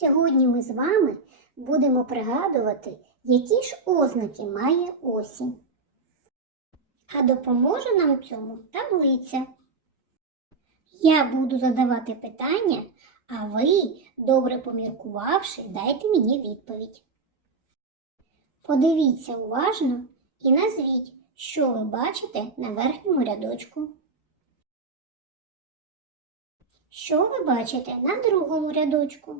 Сьогодні ми з вами будемо пригадувати, які ж ознаки має осінь. А допоможе нам цьому таблиця. Я буду задавати питання, а ви, добре поміркувавши, дайте мені відповідь. Подивіться уважно і назвіть, що ви бачите на верхньому рядочку. Що ви бачите на другому рядочку?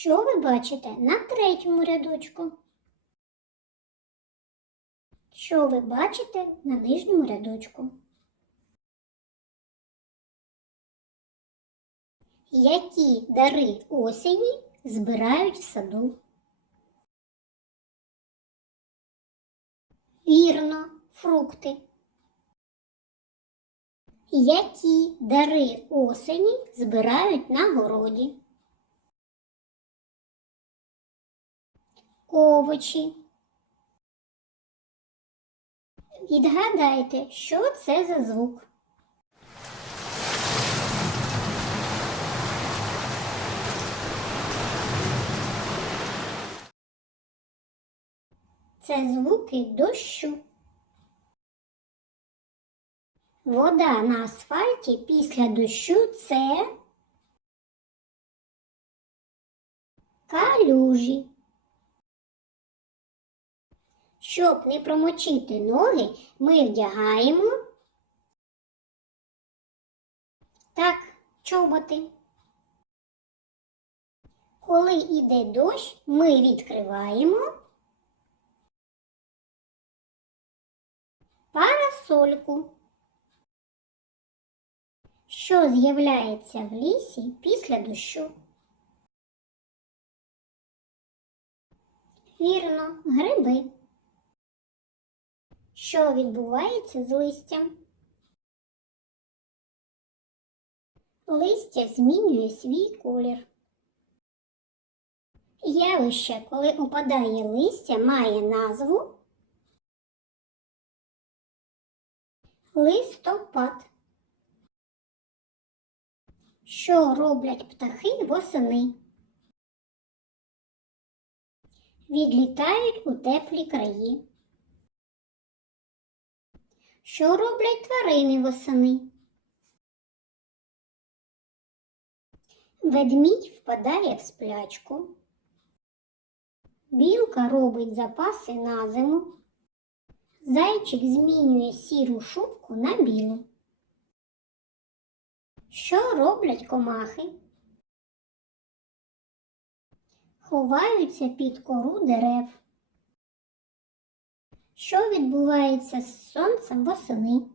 Що ви бачите на третьому рядочку? Що ви бачите на нижньому рядочку? Які дари осені збирають в саду? Вірно, фрукти. Які дари осені збирають на городі? Овочі. Відгадайте, що це за звук? Це звуки дощу. Вода на асфальті після дощу це калюжі. Щоб не промочити ноги, ми вдягаємо так, чоботи. Коли йде дощ, ми відкриваємо парасольку, що з'являється в лісі після дощу. Вірно, гриби. Що відбувається з листям? Листя змінює свій колір. Явище, коли опадає листя, має назву листопад. Що роблять птахи восени? Відлітають у теплі краї. Що роблять тварини восени? Ведмідь впадає в сплячку. Білка робить запаси на зиму. Зайчик змінює сіру шубку на білу. Що роблять комахи? Ховаються під кору дерев. Що відбувається з сонцем восени?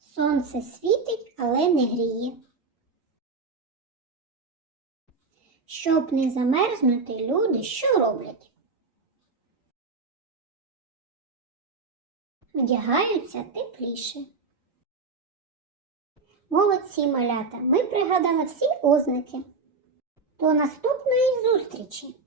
Сонце світить, але не гріє. Щоб не замерзнути, люди що роблять? Вдягаються тепліше. Молодці малята, ми пригадали всі ознаки. До наступної зустрічі!